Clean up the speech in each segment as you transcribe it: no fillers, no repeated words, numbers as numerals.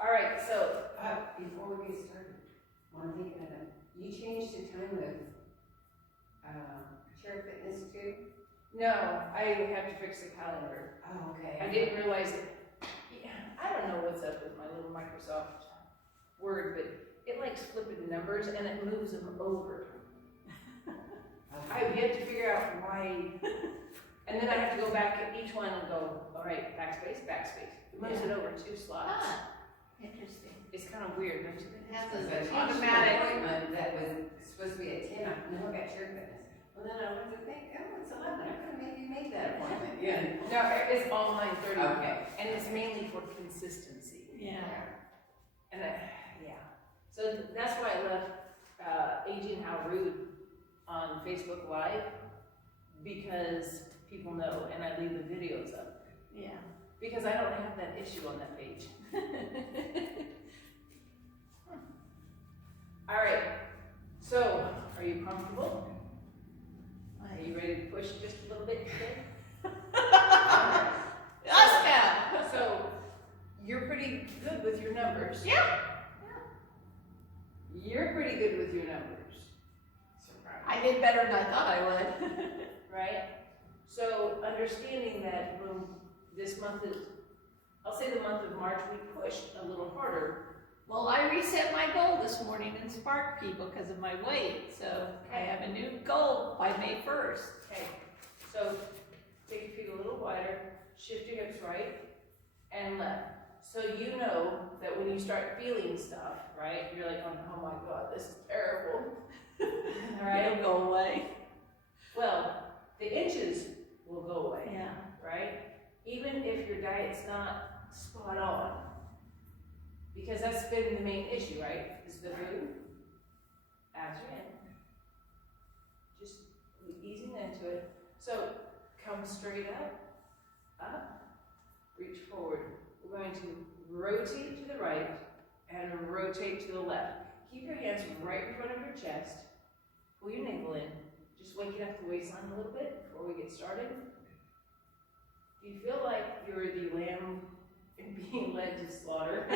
All right, so, Before we get started, one thing, you changed the time of, Chair Fitness too? no, I have to fix the calendar. Oh, okay. I didn't realize it. Yeah, I don't know what's up with my little Microsoft Word, but it likes flipping numbers and it moves them over. I have yet to figure out why. And then I have to go back at each one and go, all right, backspace, backspace. It moves it over 2 slots. Ah, interesting. It's kind of weird, don't you think? It has Because I an changed the automatic. appointment that was supposed to be at 10, no, I got Chair Fitness. Well, then I went to think, oh, it's 11, I could have maybe made that appointment. Yeah. No, it's all 9:30. Okay. And it's mainly for consistency. Yeah. And yeah. So that's why I left Aging How Rude on Facebook Live, because people know, and I leave the videos up. Yeah. Because I don't have that issue on that page. All right, so are you comfortable? Are you ready to push just a little bit today? Let's go. So you're pretty good with your numbers. Yeah. You're pretty good with your numbers, I did better than I thought I would. right? So understanding that when this month is, I'll say the month of March, we pushed a little harder. Well, I reset my goal this morning in Spark People because of my weight, so I have a new goal by May 1st. Okay, so take your feet a little wider, shift your hips right and left. So you know that when you start feeling stuff, right, you're like, oh my God, this is terrible. All right? It'll go away. Well, the inches will go away, Yeah. right? Even if your diet's not spot on. Because that's been the main issue, right? Is the food. Abs are in. Just easing into it. So come straight up, reach forward. We're going to rotate to the right and rotate to the left. Keep your hands right in front of your chest. Pull your navel in. Just waking up the waistline a little bit before we get started. Do you feel like you're the lamb being led to slaughter?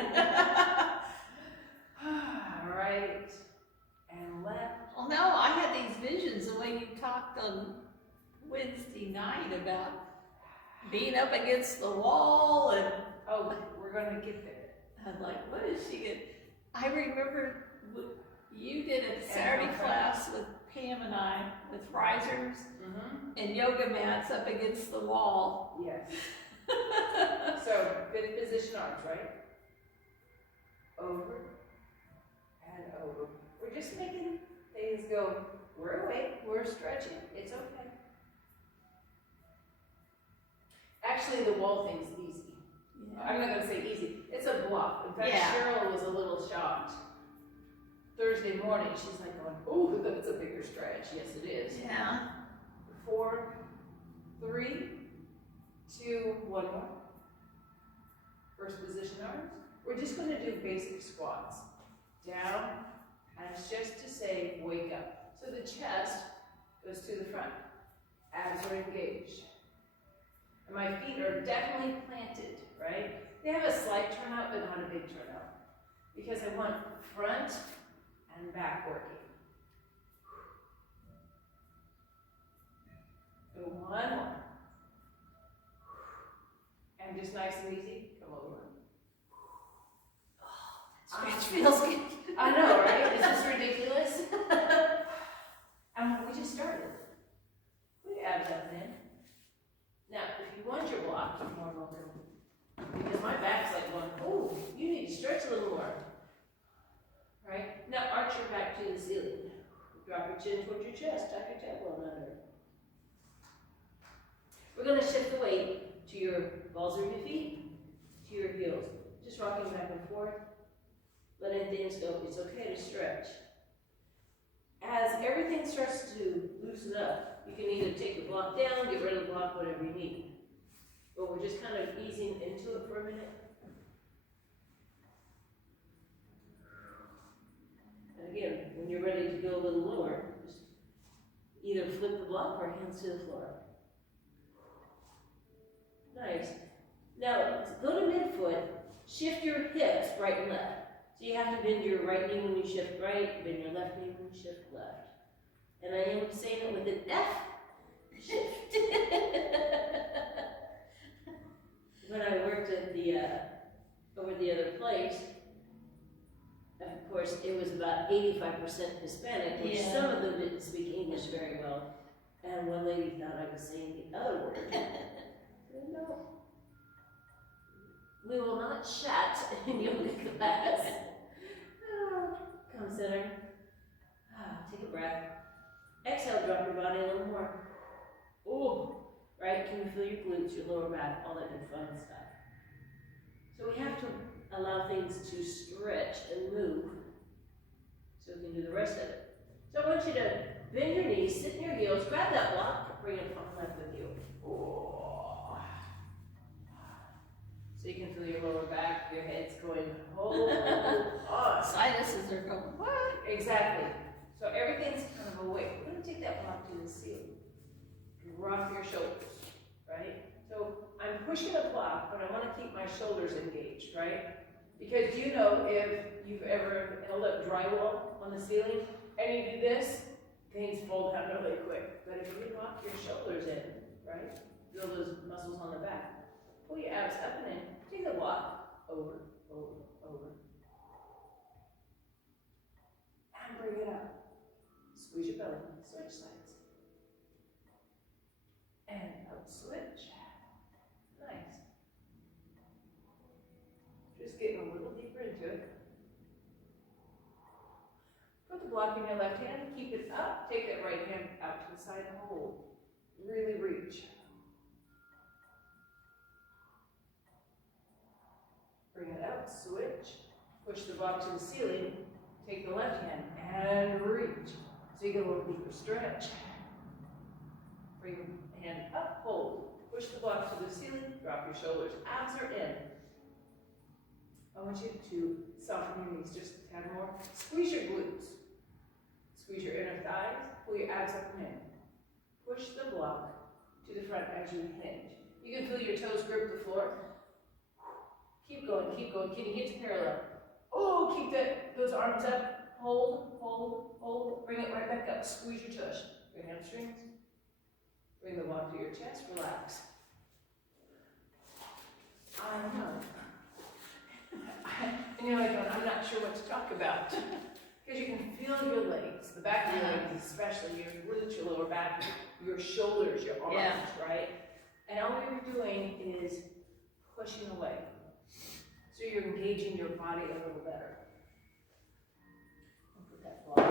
Right and left. Well, no, I had these visions the way you talked on Wednesday night about being up against the wall, and Oh, we're going to get there. I'm like, what is she gonna? I remember you did a Saturday class with Pam and I with risers and yoga mats up against the wall. Yes. So, good position arms, right? Over and over. We're just making things go, we're awake, we're stretching, it's okay. Actually, the wall thing's easy. I'm not gonna say easy, it's a block. In fact, Yeah. Cheryl was a little shocked. Thursday morning, she's like going, oh, that's a bigger stretch. Yes, it is. Yeah. 4, 3, 2, 1 more. First position arms. We're just going to do basic squats. Down, and it's just to say, wake up. So the chest goes to the front. Abs are engaged. And my feet are definitely planted, right? They have a slight turnout, but not a big turnout. Because I want front and back working. Go 1 more. And just nice and easy, come over. Stretch feels good. I know, right? Is this ridiculous? We just started. Put your abs up then. Now, if you want your block, you're more welcome. Because my back's like going, oh, you need to stretch a little more. Right? Now, arch your back to the ceiling. Drop your chin towards your chest. Tuck your tailbone under. We're going to shift the weight to your balls of your feet, to your heels. Just rocking back and forth. Letting things go. It's okay to stretch. As everything starts to loosen up, you can either take the block down, get rid of the block, whatever you need. But we're just kind of easing into it for a minute. And again, when you're ready to go a little lower, just either flip the block or hands to the floor. Nice. Now, go to midfoot, shift your hips right and left. So you have to bend your right knee when you shift right, bend your left knee when you shift left. And I am saying it with an F. Shift. When I worked at the, over the other place, of course, it was about 85% Hispanic, which Yeah. some of them didn't speak English very well. And one lady thought I was saying the other word. No. We will not chat in yoga class. Come center. Take a breath. Exhale, drop your body a little more. Ooh, right? Can you feel your glutes, your lower back, all that good fun stuff? So we have to allow things to stretch and move so we can do the rest of it. So I want you to bend your knees, sit in your heels, grab that block, bring it front left with you. Ooh. So you can feel your lower back, your head's going, hold on. Sinuses are going, what? Exactly. So everything's kind of awake. We're going to take that block to the ceiling. Rock your shoulders, right? So I'm pushing a block, but I want to keep my shoulders engaged, right? Because you know if you've ever held up drywall on the ceiling and you do this, things fold down really quick. But if you lock your shoulders in, right? Feel those muscles on the back. Pull your abs up and in. Take the block. Over, over, over. And bring it up. Squeeze your belly. Switch sides. And out switch. Nice. Just getting a little deeper into it. Put the block in your left hand. Keep it up. Take that right hand out to the side and hold. Really reach. Bring it out, switch, push the block to the ceiling, take the left hand and reach. So you get a little deeper stretch. Bring your hand up, hold. Push the block to the ceiling, drop your shoulders, abs are in. I want you to soften your knees just a tad more. Squeeze your glutes. Squeeze your inner thighs, pull your abs up and in. Push the block to the front as you hinge. You can feel your toes grip the floor. Keep going, keep going. Can you get to parallel? Oh, keep those arms up. Hold, hold, hold. Bring it right back up. Squeeze your tush. Your hamstrings. Bring the block to your chest. Relax. I know. And you're like, I'm not sure what to talk about. Because you can feel your legs, the back of your legs especially, your glutes, your lower back, your shoulders, your arms, right? And all you're doing is pushing away. So you're engaging your body a little better. I'll put that block.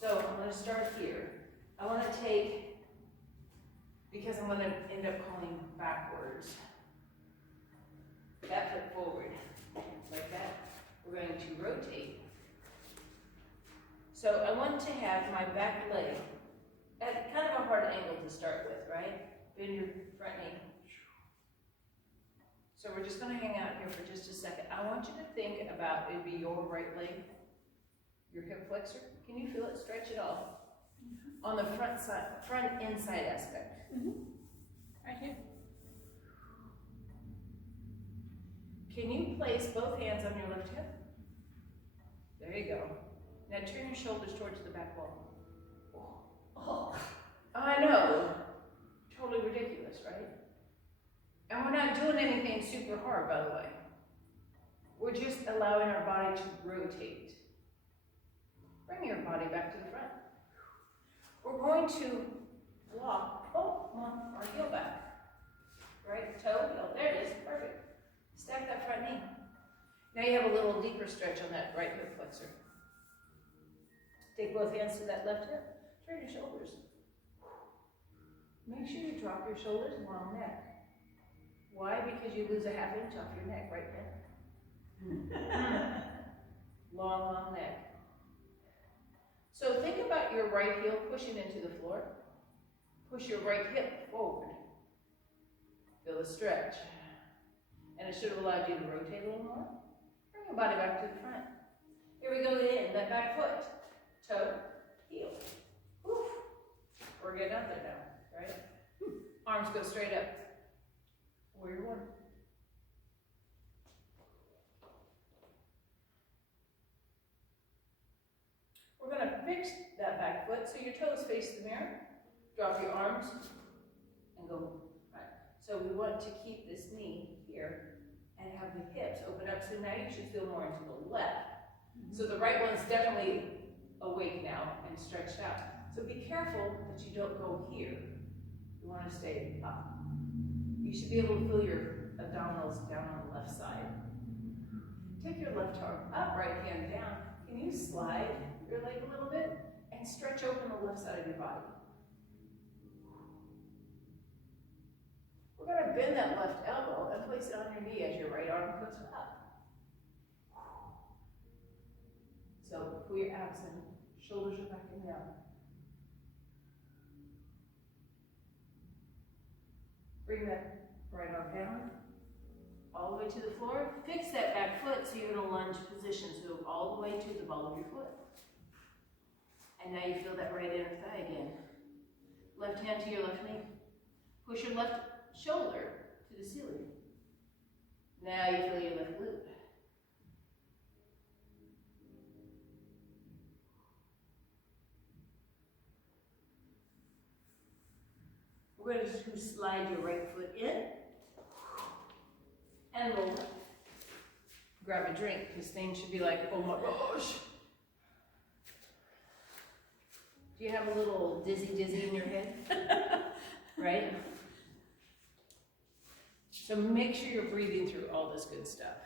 So I'm going to start here. I want to take, because I'm going to end up calling backwards, that foot forward, like that. We're going to rotate. So I want to have my back leg at kind of a hard angle to start with, right? Bend your front knee. So we're just going to hang out here for just a second. I want you to think about, it'd be your right leg, your hip flexor. Can you feel it? Stretch it off. On the front inside aspect. Right here. Can you place both hands on your left hip? There you go. Now turn your shoulders towards the back wall. Oh, I know. Totally ridiculous, right? And we're not doing anything super hard, by the way. We're just allowing our body to rotate. Bring your body back to the front. We're going to block, our heel back. Right? Toe, heel. There it is. Perfect. Stack that front knee. Now you have a little deeper stretch on that right hip flexor. Take both hands to that left hip. Turn your shoulders. Make sure you drop your shoulders, long neck. Why? Because you lose a half inch off your neck right there. Long neck. So think about your right heel pushing into the floor. Push your right hip forward. Feel the stretch. And it should have allowed you to rotate a little more. Bring your body back to the front. Here we go in, that back foot. Toe, heel. Oof. We're getting out there now, right? Arms go straight up. warrior one. We're gonna fix that back foot so your toes face the mirror. Drop your arms and go right. So we want to keep this knee here and have the hips open up. So now you should feel more into the left. So the right one's definitely awake now and stretched out. So be careful that you don't go here. You want to stay up. You should be able to feel your abdominals down on the left side. Take your left arm up, right hand down. Can you slide your leg a little bit and stretch open the left side of your body? We're going to bend that left elbow and place it on your knee as your right arm goes up. So pull your abs in, shoulders are back and down. Bring that right arm down, all the way to the floor. Fix that back foot so you're in a lunge position, so all the way to the ball of your foot. And now you feel that right inner thigh again. Left hand to your left knee. Push your left shoulder to the ceiling. Now you feel your left glute. We're going to slide your right foot in and roll up. Grab a drink because things should be like, oh my gosh. Do you have a little dizzy in your head? Right? So make sure you're breathing through all this good stuff.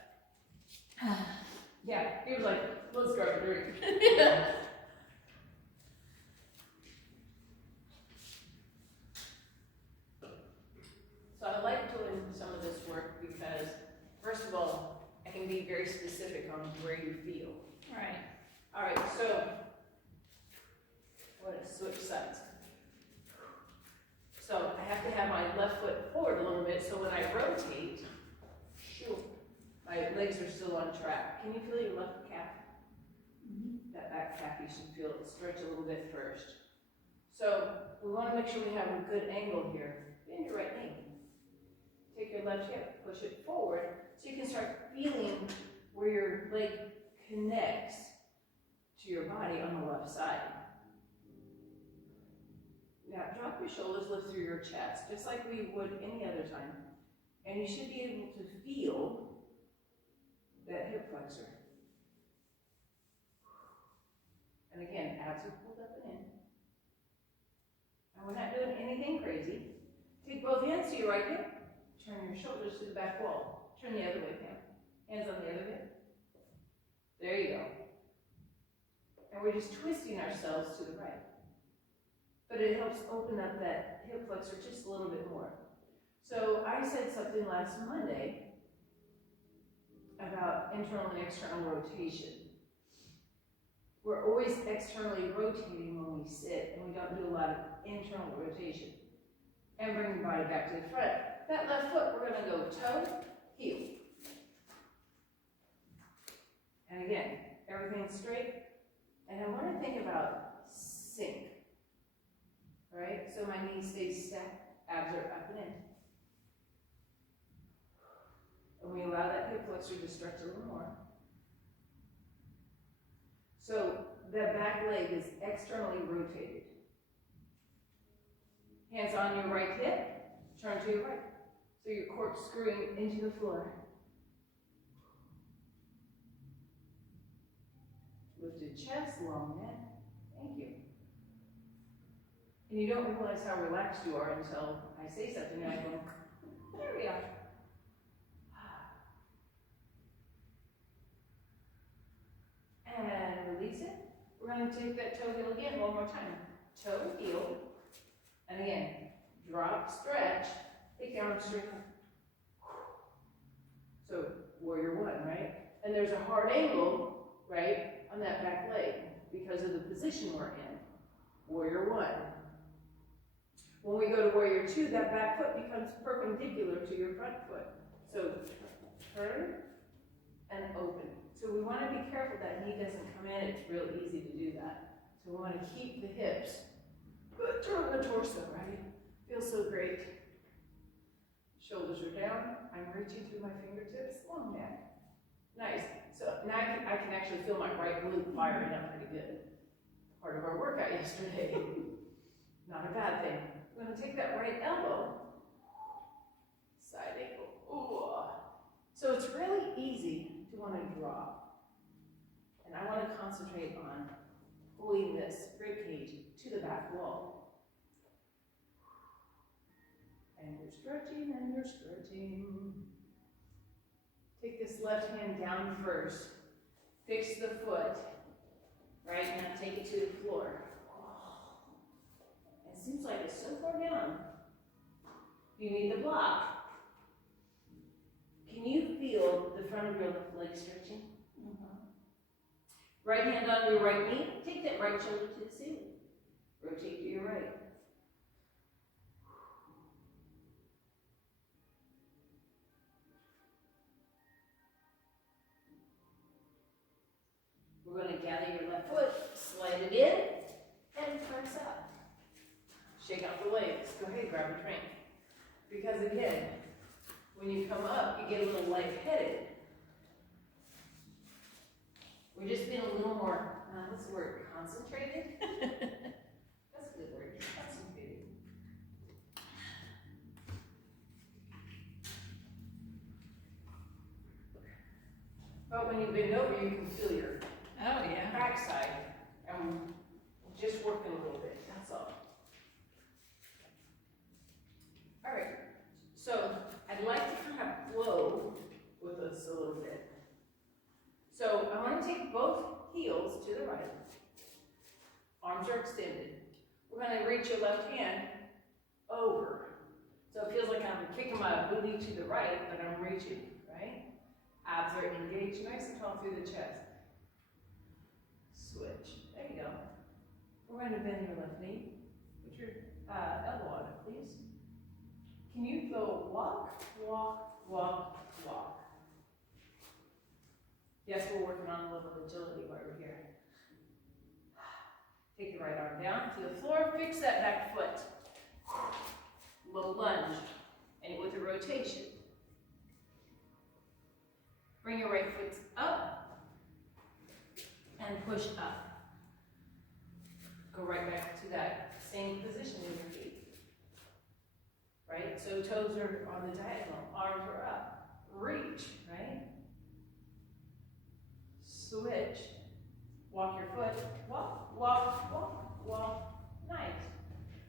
Yeah, he was like, let's grab a drink. So I like doing some of this work because, first of all, I can be very specific on where you feel. Right. All right, so I'm going to switch sides. So I have to have my left foot forward a little bit, so when I rotate, shoot, my legs are still on track. Can you feel your left calf? That back calf, you should feel it stretch a little bit first. So we want to make sure we have a good angle here. Bend your right knee. Take your left hip, push it forward, so you can start feeling where your leg connects to your body on the left side. Now drop your shoulders, lift through your chest, just like we would any other time. And you should be able to feel that hip flexor. And again, abs are pulled up and in. And we're not doing anything crazy. Take both hands to your right hip. Turn your shoulders to the back wall. Turn the other way, Pam. Hands on the other hip. There you go. And we're just twisting ourselves to the right. But it helps open up that hip flexor just a little bit more. So I said something last Monday about internal and external rotation. We're always externally rotating when we sit, and we don't do a lot of internal rotation. And bring the body back to the front. That left foot, we're going to go toe, heel. And again, everything's straight. And I want to think about sync. Right? So my knee stays stacked, abs are up and in. And we allow that hip flexor to stretch a little more. So the back leg is externally rotated. Hands on your right hip, turn to your right. So you're corkscrewing into the floor. Lifted chest, long neck. Thank you. And you don't realize how relaxed you are until I say something and I go, there we are. And release it. We're going to take that toe heel again one more time. Toe heel. And again, drop, stretch, take the arms straight up. So, warrior one, right? And there's a hard angle, right, on that back leg because of the position we're in. Warrior one. When we go to warrior two, that back foot becomes perpendicular to your front foot. So, turn and open. So we want to be careful that knee doesn't come in. It's real easy to do that. So we want to keep the hips. But turn the torso, right? Feels so great. Shoulders are down. I'm reaching through my fingertips, long neck. Nice. So now I can actually feel my right glute firing up pretty good. Part of our workout yesterday. Not a bad thing. I'm gonna take that right elbow, side ankle. Ooh. So it's really easy to want to drop. And I want to concentrate on pulling this rib cage to the back wall. And you're stretching and you're stretching. Take this left hand down first. Fix the foot. Right now, take it to the floor. It seems like it's so far down. You need the block. Can you feel the front of your leg stretching? Right hand on your right knee. Take that right shoulder to the ceiling. Rotate to your right. We're going to gather your left foot, slide it in, and press up. Shake out the legs. Go ahead, grab your drink. Because again, when you come up, you get a little lightheaded. We're just being a little more, what's the word, concentrated? That's a good word, concentrated. But when you bend over, you can feel your backside, and just working a little bit, that's all. All right, so I'd like to kind of flow with us a little bit. So I want to take both heels to the right. Arms are extended. We're going to reach your left hand over. So it feels like I'm kicking my booty to the right, but I'm reaching, right? Abs are engaged nice and tall through the chest. Switch. There you go. We're going to bend your left knee. Put your elbow on it, please. Can you go walk, walk, walk, walk? Yes, we're working on a little agility while we're here. Take the right arm down to the floor. Fix that back foot. Low lunge. And with a rotation. Bring your right foot up. And push up. Go right back to that same position in your feet. Right? So toes are on the diagonal. Arms are up. Reach, right? Switch. Walk your foot. Walk, walk, walk, walk. Nice.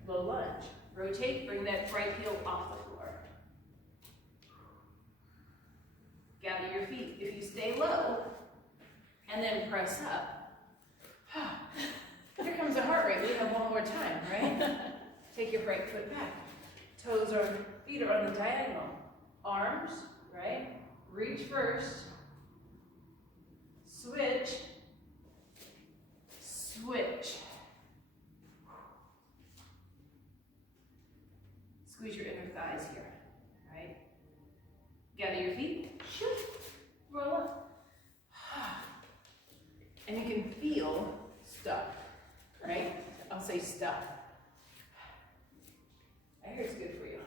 Low lunge. Rotate. Bring that right heel off the floor. Gather your feet. If you stay low, and then press up. Here comes the heart rate. We have one more time, right? Take your right foot back. Toes or feet are on the diagonal. Arms, right? Reach first. Switch. Switch. Squeeze your inner thighs here, right? Gather your feet. Shoot. Roll up. And you can feel stuck, right? I'll say stuck. I hear it's good for you.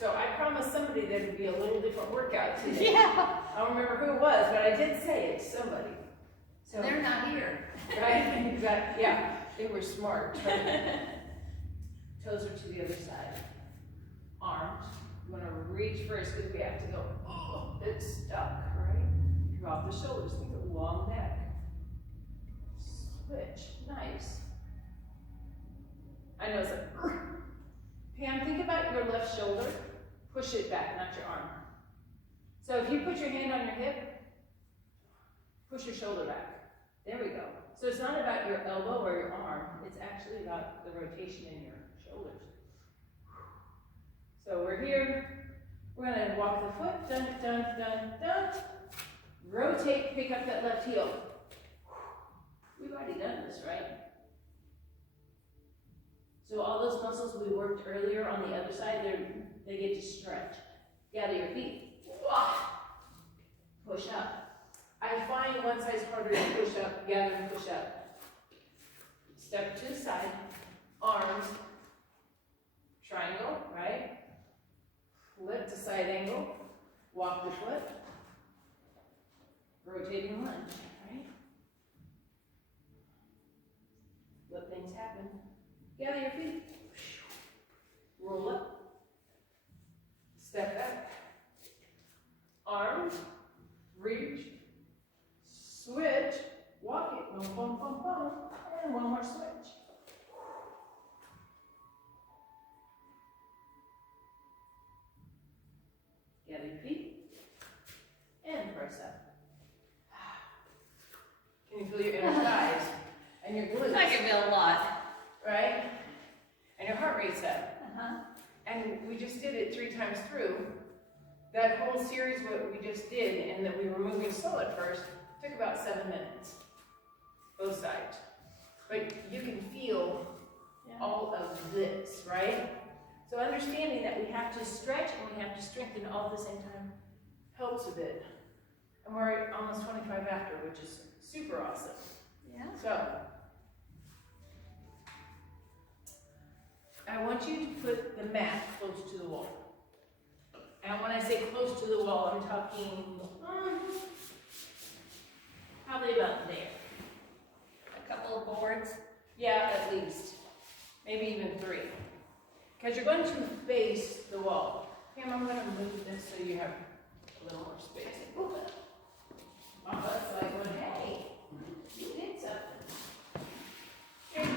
So I promised somebody that it would be a little different workout today. Yeah. I don't remember who it was, but I did say it, somebody. So They're not here. right? Exactly. Yeah, they were smart. Toes are to the other side. Arms. You want to reach first because we have to go. Oh, it's stuck, right? Drop the shoulders. Think of long neck. Switch. Nice. I know it's like, Pam, think about your left shoulder. Push it back, not your arm. So if you put your hand on your hip, push your shoulder back. There we go. So it's not about your elbow or your arm. It's actually about the rotation in your shoulders. So we're here. We're going to walk the foot. Dun, dun, dun, dun. Rotate, pick up that left heel. We've already done this, right? So all those muscles we worked earlier on the other side, they get to stretch. Gather your feet. Push up. I find one size harder to push up, gather and push up. Step to the side, arms, triangle, right? side angle, walk the foot, rotating lunge, right? Let things happen. Gather your feet, roll up, step back, arms, reach, switch, walk it, boom, boom, boom, boom, and one more switch. Gather your feet, and press up. Can you feel your inner thighs and your glutes? That can be a lot. Right? And your heart rate's up. Uh-huh. And we just did it 3 times through. That whole series, what we just did, and that we were moving slow at first, took about 7 minutes. Both sides. But you can feel all of this, right? So understanding that we have to stretch and we have to strengthen all at the same time helps a bit. And we're almost 25 after, which is super awesome. Yeah. So, I want you to put the mat close to the wall. And when I say close to the wall, I'm talking probably about there. A couple of boards. Yeah, at least. Maybe even 3. Because you're going to face the wall. Pam, I'm going to move this so you have a little more space. Ooh. My butt's like, well, hey, you did something. There you go.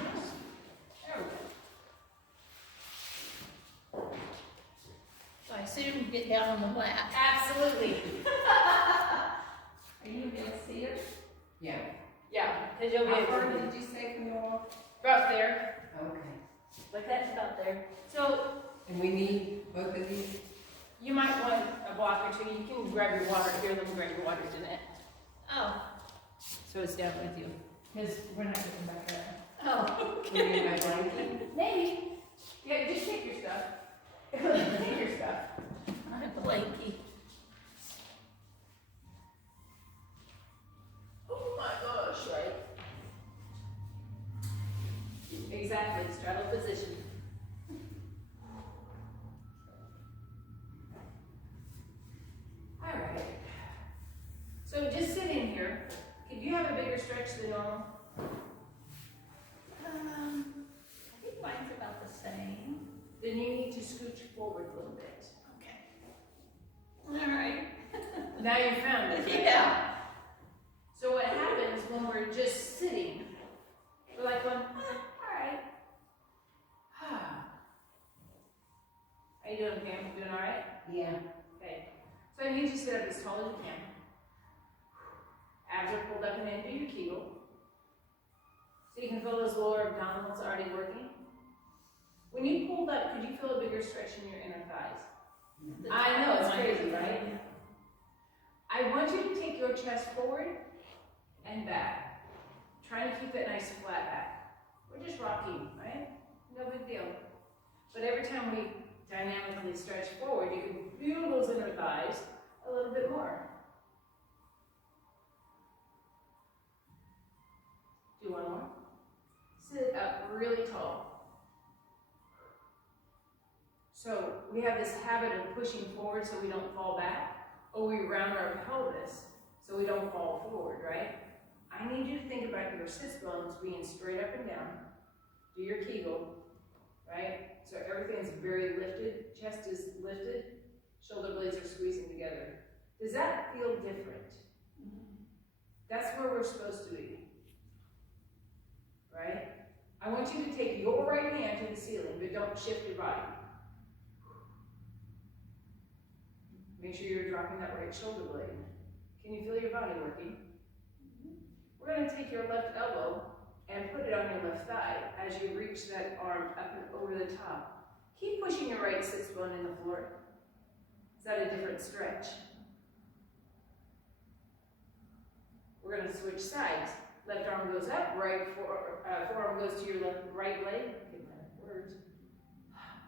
There we go. So I assume you get down on the mat. Absolutely. Are you able to see it? Yeah. Yeah, because you'll be How able far to did you say from the wall? about there. Okay. Like that's about there. So And we need both of these? you might want a block or 2. You can grab your water here, then grab your water to that. Oh. So it's down with you. Because we're not getting back up. Oh. We need my blanket? Maybe. Yeah, just take your stuff. Take your stuff. I'm blanky. Oh my gosh, right? Exactly, straddle position. All right. So just sitting here, if you have a bigger stretch than normal, I think mine's about the same. then you need to scooch forward a little bit. Okay. All right. Now you found it. Right? Yeah. So what happens when we're just sitting, we're like going, all right. How you doing, Pam? You doing all right? Yeah. Okay. So I need you to sit up as tall as you can. Abs are pulled up and into your kegel. So you can feel those lower abdominals already working. When you pulled up, could you feel a bigger stretch in your inner thighs? I know, it's crazy, right? I want you to take your chest forward and back. Trying to keep it nice and flat back. We're just rocking, right? No big deal. But every time we dynamically stretch forward, you can feel those inner thighs a little bit more. Do one more. Sit up really tall. So we have this habit of pushing forward so we don't fall back, or we round our pelvis so we don't fall forward, right? I need you to think about your sits bones being straight up and down. Do your Kegel, right? So everything's very lifted, chest is lifted, shoulder blades are squeezing together. Does that feel different? That's where we're supposed to be, right? I want you to take your right hand to the ceiling, but don't shift your body. Make sure you're dropping that right shoulder blade. Can you feel your body working? We're going to take your left elbow and put it on your left thigh as you reach that arm up and over the top. Keep pushing your right sits bone in the floor. Is that a different stretch? We're going to switch sides. Left arm goes up, forearm goes to your right leg. Get my words.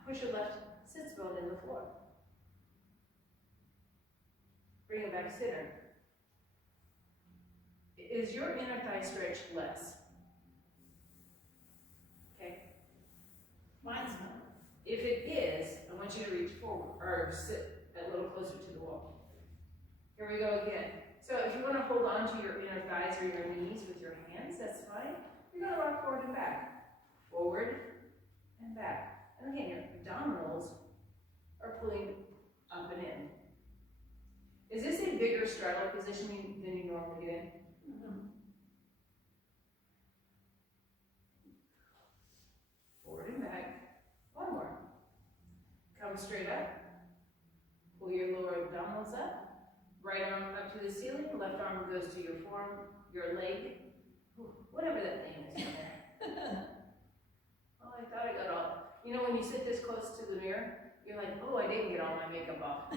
Push your left sits bone in the floor. Bring it back center. Is your inner thigh stretch less? Okay. Mine's not. If it is, I want you to reach forward, or sit a little Here we go again. So if you want to hold on to your inner thighs or your knees with your hands, that's fine. You're going to rock forward and back. Forward and back. And again, your abdominals are pulling up and in. Is this a bigger straddle position than you normally get in? Forward and back. One more. Come straight up. Pull your lower abdominals up. Right arm up to the ceiling. Left arm goes to your forearm, your leg. Whatever that thing is down there. Oh, I thought I got all. You know, when you sit this close to the mirror, you're like, oh, I didn't get all my makeup off.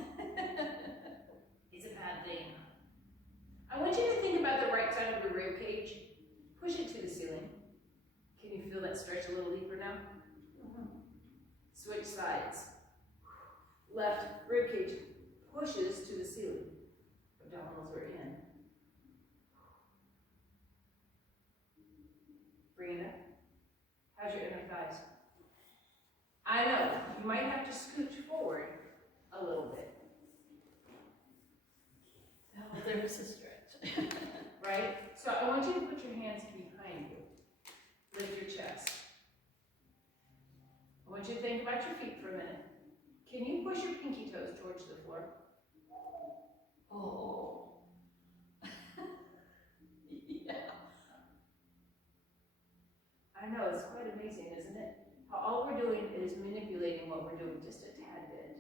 It's a bad thing. I want you to think about the right side of your rib cage. Push it to the ceiling. Can you feel that stretch a little deeper now? Switch sides. Left rib cage pushes to the ceiling. Abdominals are in. Bring it up. How's your inner thighs? I know, you might have to scooch forward a little bit. Oh, there's a stretch. Right? So I want you to put your hands behind you. Lift your chest. I want you to think about your feet for a minute. Can you push your pinky toes towards the floor? Oh. Yeah. I know, it's quite amazing, isn't it? How all we're doing is manipulating what we're doing just a tad bit.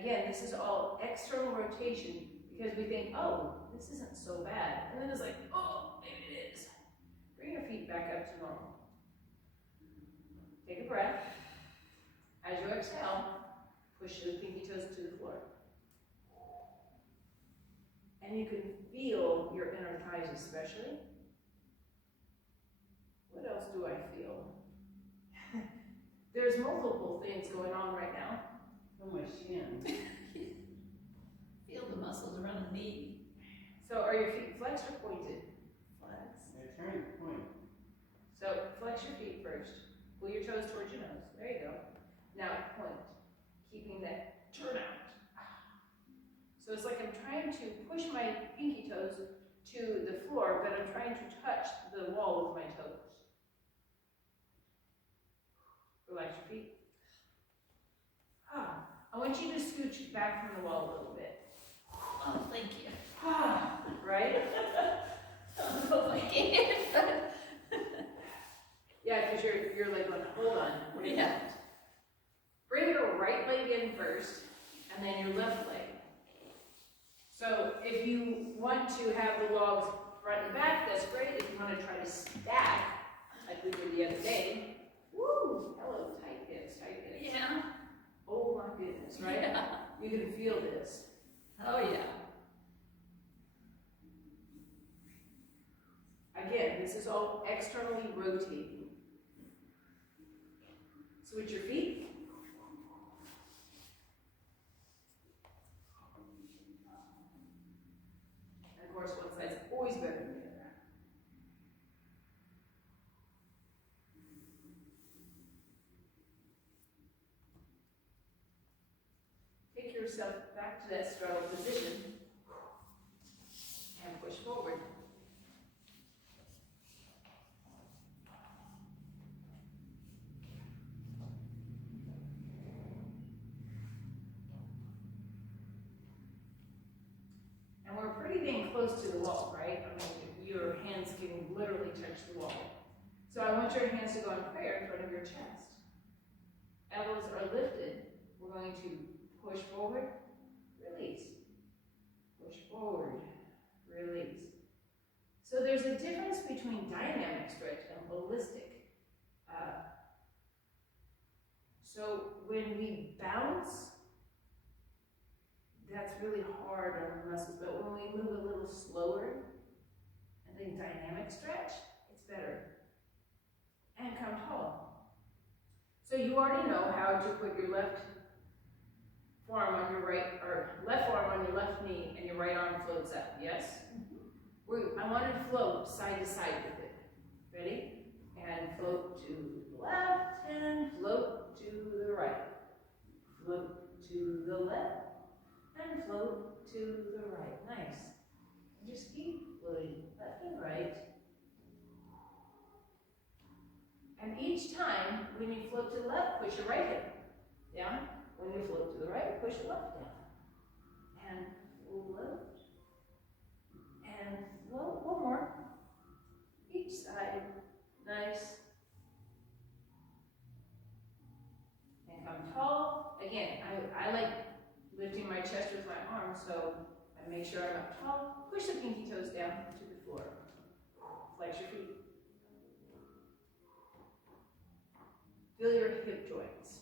Again, this is all external rotation because we think, oh, this isn't so bad. And then it's like, oh, maybe it is. Bring your feet back up to normal. Take a breath. As you exhale, push the pinky toes to the floor. And you can feel your inner thighs especially. What else do I feel? There's multiple things going on right now. Oh, my shin. Feel the muscles around the knee. So are your feet flexed or pointed? Flex. They're trying to point. So flex your feet first. Pull your toes towards your nose. There you go. Now point, keeping that turn out. So it's like I'm trying to push my pinky toes to the floor, but I'm trying to touch the wall with my toes. Relax your feet. I want you to scooch back from the wall a little bit. Oh, thank you. Right? Oh, I can't. Yeah, because you're like going, hold on. Wait a Yeah. minute. Bring your right leg in first, and then your left leg. So if you want to have the logs front and back, that's great. If you want to try to stack, like we did the other day, woo, hello, tight hips, tight hips. Yeah. Oh my goodness, right? Yeah. You can feel this. Oh, yeah. Again, this is all externally rotating. Switch your feet. And of course, one side's always better than the other. Take yourself back to that straddle position and push forward. And we're pretty dang close to the wall, right? I mean, your hands can literally touch the wall. So I want your hands to go in prayer in front of your chest. Elbows are lifted. We're going to push forward, release. Push forward, release. So there's a difference between dynamic stretch and holistic. So when we bounce, that's really hard on the muscles, but when we move a little slower and then dynamic stretch, it's better. And come tall. So you already know how to put your left forearm on your right, or left forearm on your left knee, and your right arm floats up, yes? I want to float side to side with it. Ready? And float to the left, and float to the right. Float to the left, and float to the right. Nice. And just keep floating left and right. And each time, when you float to the left, push your right hip down. When you float to the right, push your left down. And float. And float. One more. Each side. Nice. And come tall. Again, I like lifting my chest with my arms, so I make sure I'm up tall. Push the pinky toes down to the floor. Flex your feet. Feel your hip joints.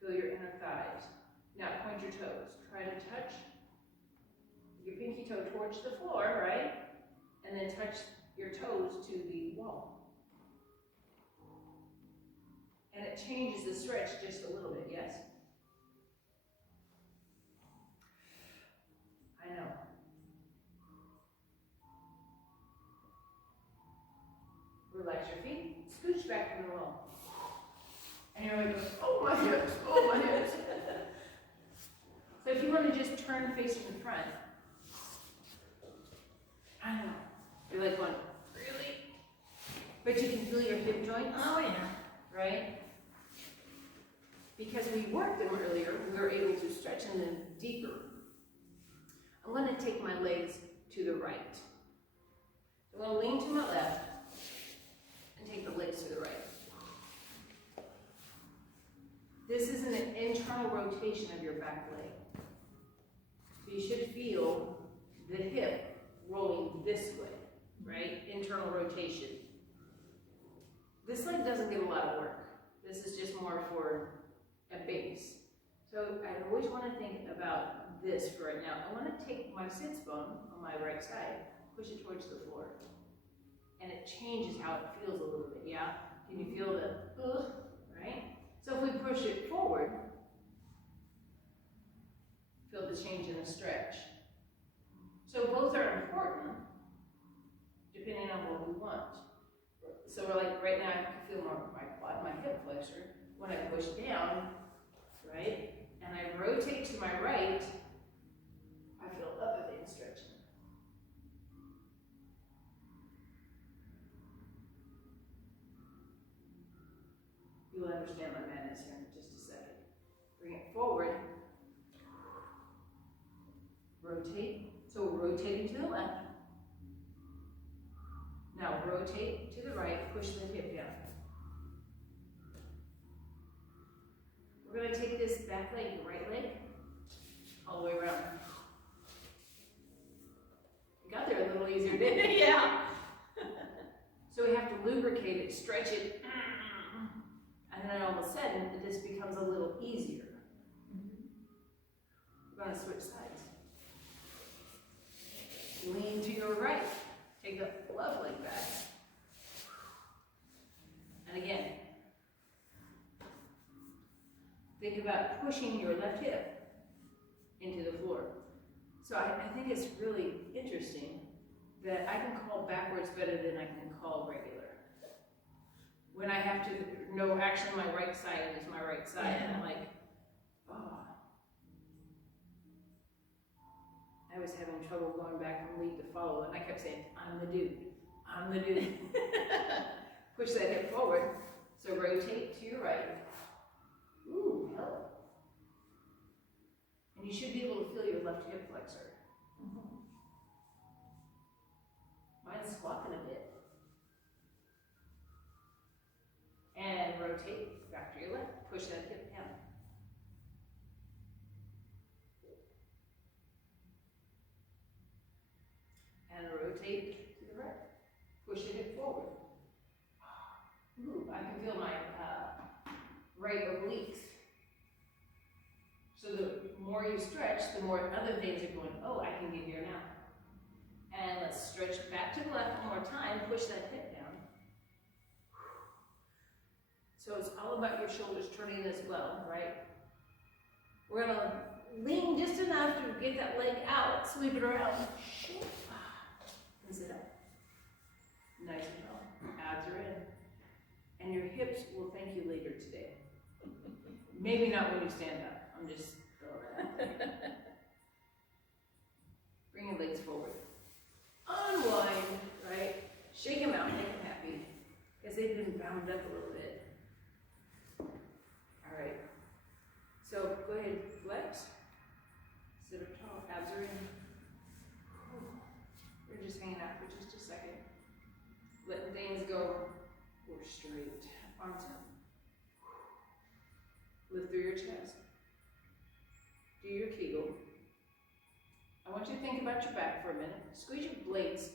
Feel your inner thighs. Now point your toes. Try to touch your pinky toe towards the floor, right? And then touch your toes to the wall. And it changes the stretch just a little bit, yes? I know. Relax your feet, scooch back to the wall. And you're like, oh my hips, oh my hips. So if you want to just turn facing the front, I know. You're like going, really? But you can feel your hip joints. Oh yeah. Right? Because we worked them earlier, we were able to stretch them deeper. I'm going to take my legs to the right. I'm going to lean to my left and take the legs to the right. This is an internal rotation of your back leg. So you should feel the hip rolling this way, right? Internal rotation. This leg doesn't get a lot of work. This is just more for a base. So I always want to think about this for right now. I want to take my sits bone on my right side, push it towards the floor. And it changes how it feels a little bit, yeah? Can you feel the, right? So if we push it forward, feel the change in the stretch. So both are important, depending on what we want. So we're like, right now I can feel more my quad, my hip flexor. When I push down, right, and I rotate to my right, I feel other things stretching. You will understand my madness here in just a second. Bring it forward. Rotate. So we're rotating to the left. Now rotate to the right, push the hip down. We're going to take this back leg, right leg, all the way around. You got there a little easier, didn't you? Yeah. So we have to lubricate it, stretch it, and then all of a sudden, this becomes a little easier. We're going to switch sides. Lean to your right. Take the left leg back. And again, think about pushing your left hip into the floor. So I think it's really interesting that I can call backwards better than I can call regular. When I have to know actually my right side is my right side, and I'm like, oh. I was having trouble going back from lead to follow, and I kept saying, I'm the dude, I'm the dude. Push that hip forward, so rotate to your right. Ooh, help. And you should be able to feel your left hip flexor. Mine's squawking a bit. And rotate back to your left. Push that hip down. And rotate to the right. Push your hip forward. Ooh, I can feel my right obliques. So the more you stretch, the more other things are going, oh, I can get here now. And let's stretch back to the left one more time. Push that hip down. So it's all about your shoulders turning as well, right? We're going to lean just enough to get that leg out, sweep it around. And sit up. Nice and tall. Abs are in. And your hips will thank you later today. Maybe not when you stand up. I'm just throwing that out. legs forward. Unwind, right? Shake them out, make them happy, because they've been bound up a little bit. All right. So go ahead, flex. Sit up tall, abs are in. We're just hanging out for just a second. Letting things go. We're straight. Arms up. Lift through your chest. Do your Kegel. I want you to think about your back for a minute. Squeeze your blades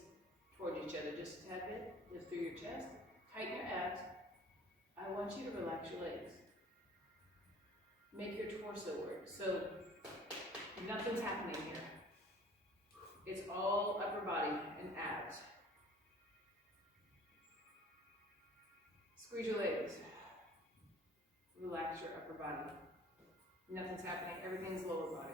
towards each other just a tad bit. Lift through your chest. Tighten your abs. I want you to relax your legs. Make your torso work. So nothing's happening here. It's all upper body and abs. Squeeze your legs. Relax your upper body. Nothing's happening. Everything's lower body.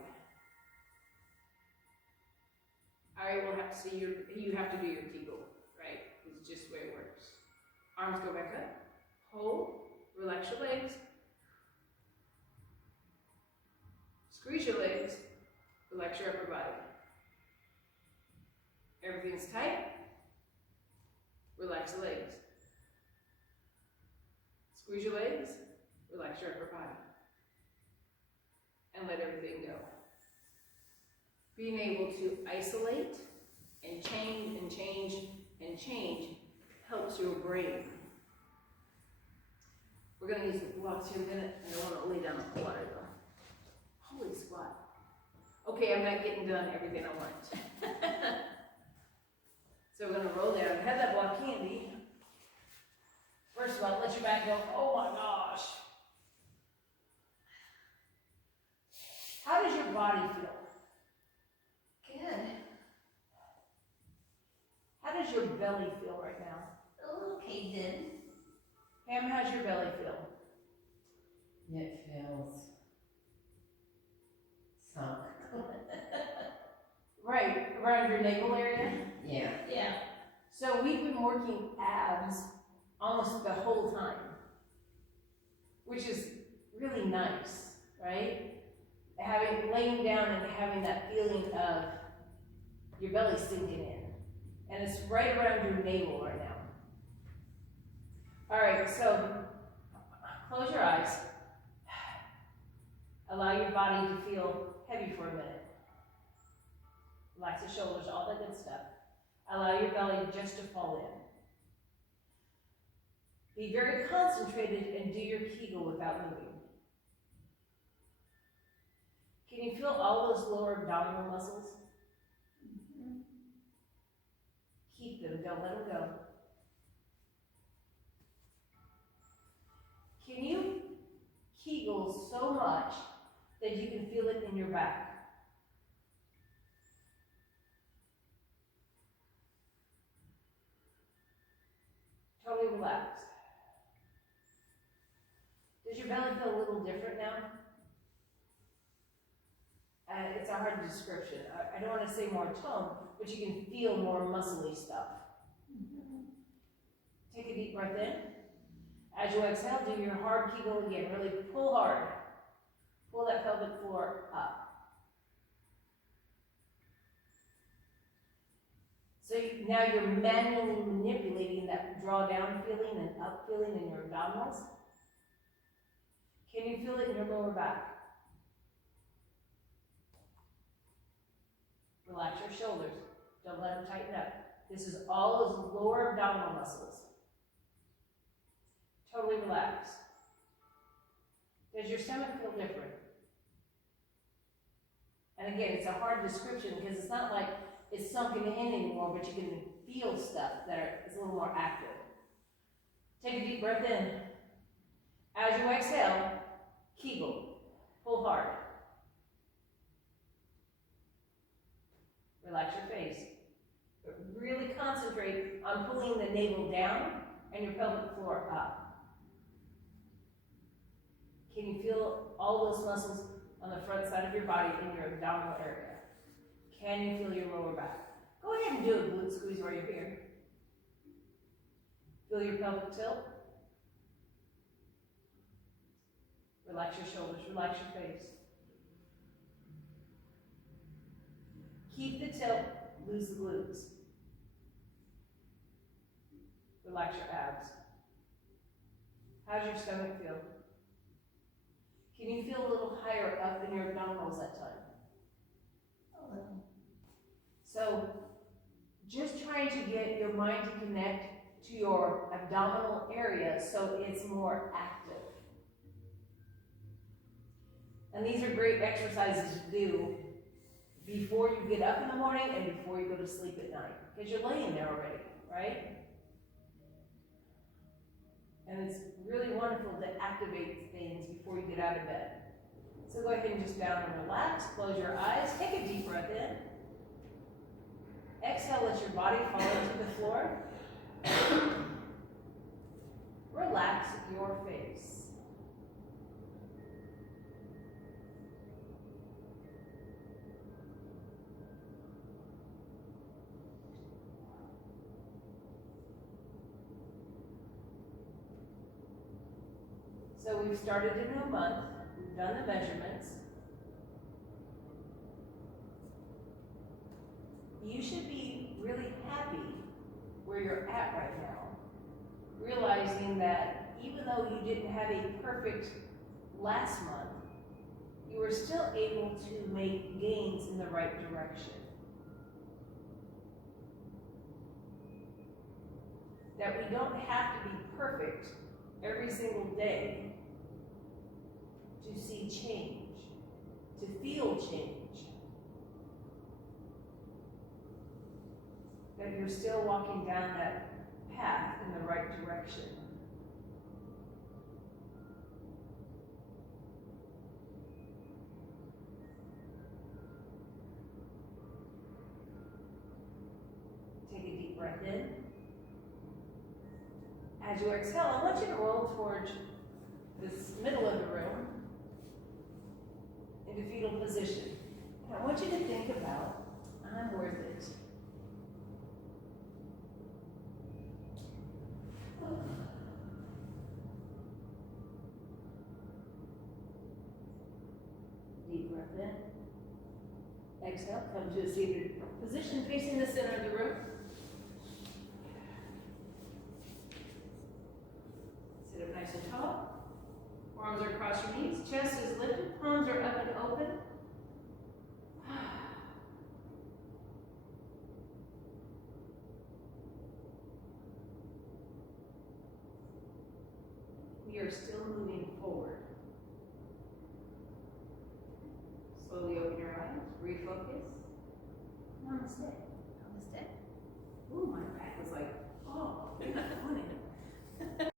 I will have to see you have to do your Kegel, right? It's just the way it works. Arms go back up. Hold. Relax your legs. Squeeze your legs. Relax your upper body. Everything's tight. Relax the legs. Squeeze your legs. Relax your upper body. And let everything go. Being able to isolate and change and change and change helps your brain. We're going to use the blocks here in a minute. I don't want to lay down on the water though. Holy squat. Okay, I'm not getting done everything I want. So we're going to roll down. Have that block handy. First of all, let your back go. Oh my gosh. How does your body feel? Good. How does your belly feel right now? A little caved in. Pam, how's your belly feel? It feels sunk. Right, around your navel area? Yeah. Yeah. So we've been working abs almost the whole time, which is really nice, right? Laying down and having that feeling of your belly sinking in. And it's right around your navel right now. All right, so close your eyes. Allow your body to feel heavy for a minute. Relax the shoulders, all that good stuff. Allow your belly just to fall in. Be very concentrated and do your Kegel without moving. Can you feel all those lower abdominal muscles? Mm-hmm. Keep them, don't let them go. Can you Kegel so much that you can feel it in your back? Totally relaxed. Does your belly feel a little different now? It's a hard description. I don't want to say more tone, but you can feel more muscly stuff. Mm-hmm. Take a deep breath in. As you exhale, do your hard Kegel again. Really pull hard. Pull that pelvic floor up. So now you're manually manipulating that drawdown feeling and up feeling in your abdominals. Can you feel it in your lower back? Relax your shoulders. Don't let them tighten up. This is all those lower abdominal muscles. Totally relaxed. Does your stomach feel different? And again, it's a hard description because it's not like it's sunken in anymore, but you can feel stuff is a little more active. Take a deep breath in. As you exhale, Kegel. Pull hard. Relax your face. But really concentrate on pulling the navel down and your pelvic floor up. Can you feel all those muscles on the front side of your body in your abdominal area? Can you feel your lower back? Go ahead and do a glute squeeze while you're here. Feel your pelvic tilt. Relax your shoulders, relax your face. Keep the tilt, lose the glutes. Relax your abs. How's your stomach feel? Can you feel a little higher up in your abdominals at times? So, just trying to get your mind to connect to your abdominal area so it's more active. And these are great exercises to do before you get up in the morning and before you go to sleep at night, because you're laying there already, right? And it's really wonderful to activate things before you get out of bed. So go ahead and just down and relax, close your eyes, take a deep breath in. Exhale, let your body fall to the floor. Relax your face. So we've started a new month, we've done the measurements. You should be really happy where you're at right now, realizing that even though you didn't have a perfect last month, you were still able to make gains in the right direction. That we don't have to be perfect every single day to see change, to feel change. That you're still walking down that path in the right direction. Take a deep breath in. As you exhale, I want you to roll towards this middle of the room into fetal position. And I want you to think about, I'm worth it. Deep breath in. Exhale, come to a seated position facing the center of the room. Sit up nice and tall. Arms are across your knees. Chest is lifted. Palms are up and open. We are still moving forward. Slowly open your eyes. Refocus. Namaste. Namaste. Ooh, my back was like, oh, funny.